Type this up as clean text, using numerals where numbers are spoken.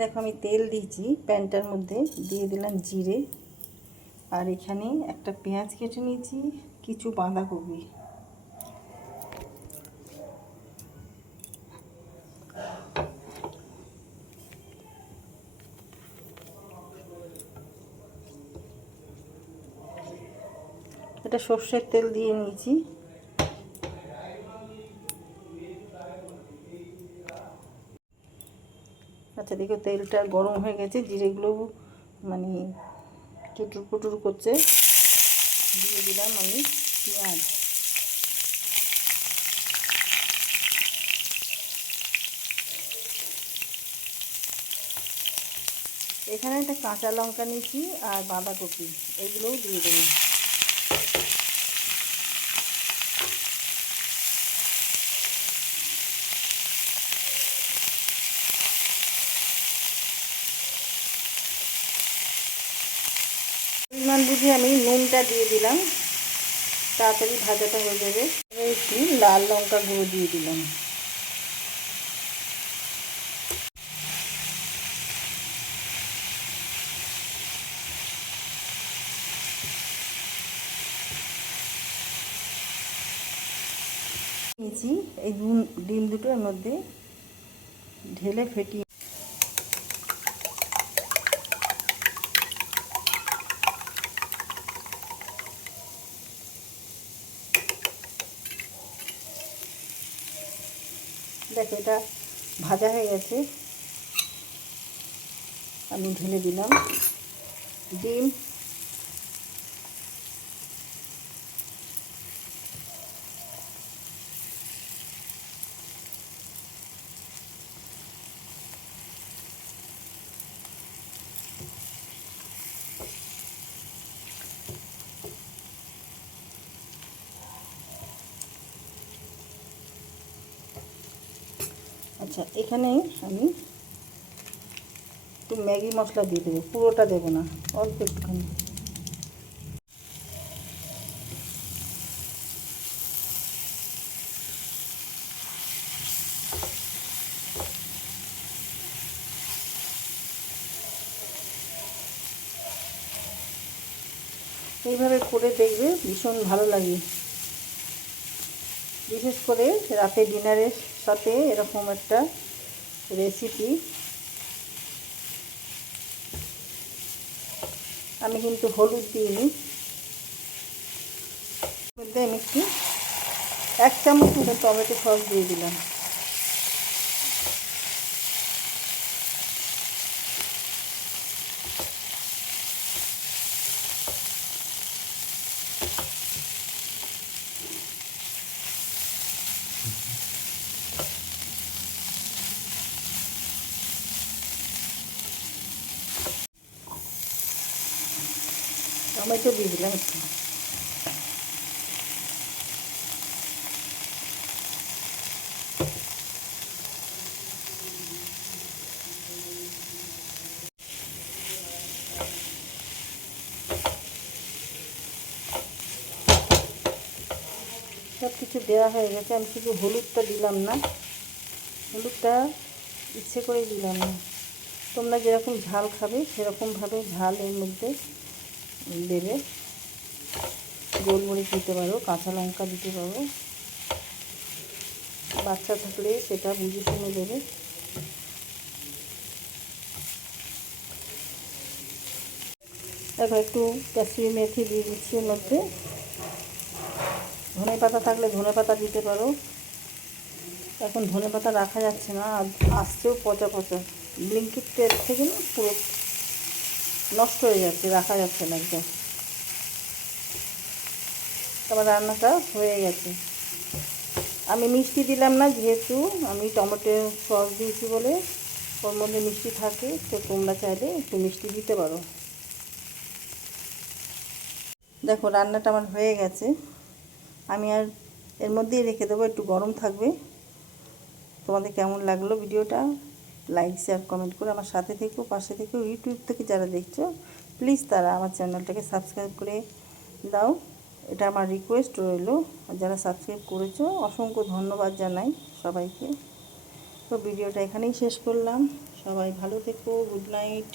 দেখো আমি তেল দিয়েছি, প্যানটার মধ্যে দিয়ে দিলাম জিরে, আর এখানে একটা পেঁয়াজ কেটে নিয়েছি, কিছু বাঁধাকপি। এটা সর্ষের তেল দিয়ে নিয়েছি। আচ্ছা দেখো তেলটা গরম হয়ে গেছে, জিরেগুলো মানে চুটুর পুটুর করছে। দিয়ে দিলাম আমি পেঁয়াজ। এখানে একটা কাঁচা লঙ্কা নিয়েছি আর বাঁধাকপি, এগুলোও দিয়ে দেবো। পরিমাণ বুঝে আমি নুনটা দিয়ে দিলাম, তাড়াতাড়ি ভাজাটা হয়ে যাবে। একটু লাল লঙ্কা গুঁড়ো দিয়ে দিলাম। নিয়েছি এই ডিম দুটো এর মধ্যে ঢেলে ফেটিয়ে। দেখো এটা ভাজা হয়ে গেছে, আমি ঢেলে দিলাম ডিম। আচ্ছা এখানে আমি একটু ম্যাগি মশলা দিয়ে দেবো, পুরোটা দেবো না, অল্প একটুখানি। এইভাবে করে দেখবে, ভীষণ ভালো লাগে। বিশেষ করে রাতে ডিনারের সাথে এরকম একটা রেসিপি। আমি কিন্তু হলুদ দিইনি, মধ্যে আমি একটু 1 চামচ মতো টমেটো সস দিয়ে দিলাম। টমেটো দিয়ে দিলাম একটু। সব কিছু দেওয়া হয়ে গেছে, আমি শুধু হলুদটা দিলাম না, হলুদটা ইচ্ছে করেই দিলাম না। তোমরা যেরকম ঝাল খাবে সেরকমভাবে ঝাল এর মধ্যে দেবে। গোলমরিচ দিতে পারো, কাঁচা লঙ্কা দিতে পারো, বাচ্চা থাকলে সেটা বুঝে শুনে দেবে। এবার একটু কাসুরি মেথি দিয়ে দিচ্ছি এর মধ্যে। ধনে পাতা থাকলে ধনে পাতা দিতে পারো। এখন ধনে পাতা রাখা যাচ্ছে না, আসছেও পচা পচা। ব্লিঙ্কিটের থেকে না পুরো নষ্ট হয়ে যাচ্ছে, রাখা যাচ্ছে না একদম। আমার রান্নাটা হয়ে গেছে। আমি মিষ্টি দিলাম না, যেহেতু আমি টমেটো সস দিয়েছি বলে ওর মধ্যে মিষ্টি থাকে, তো তোমরা চাইলে একটু মিষ্টি দিতে পারো। দেখো রান্নাটা আমার হয়ে গেছে, আমি আর এর মধ্যেই রেখে দেবো, একটু গরম থাকবে। তোমাদের কেমন লাগলো ভিডিওটা, লাইক শেয়ার কমেন্ট করে আমার সাথে থেকো, পাশে থেকো। ইউটিউব থেকে যারা দেখছো প্লিজ তারা আমার চ্যানেলটাকে সাবস্ক্রাইব করে দাও, এটা আমার রিকোয়েস্ট রইল। যারা সাবস্ক্রাইব করেছো অসংখ্য ধন্যবাদ জানাই সবাইকে। তো ভিডিওটা এখানেই শেষ করলাম। সবাই ভালো থেকো, গুড নাইট।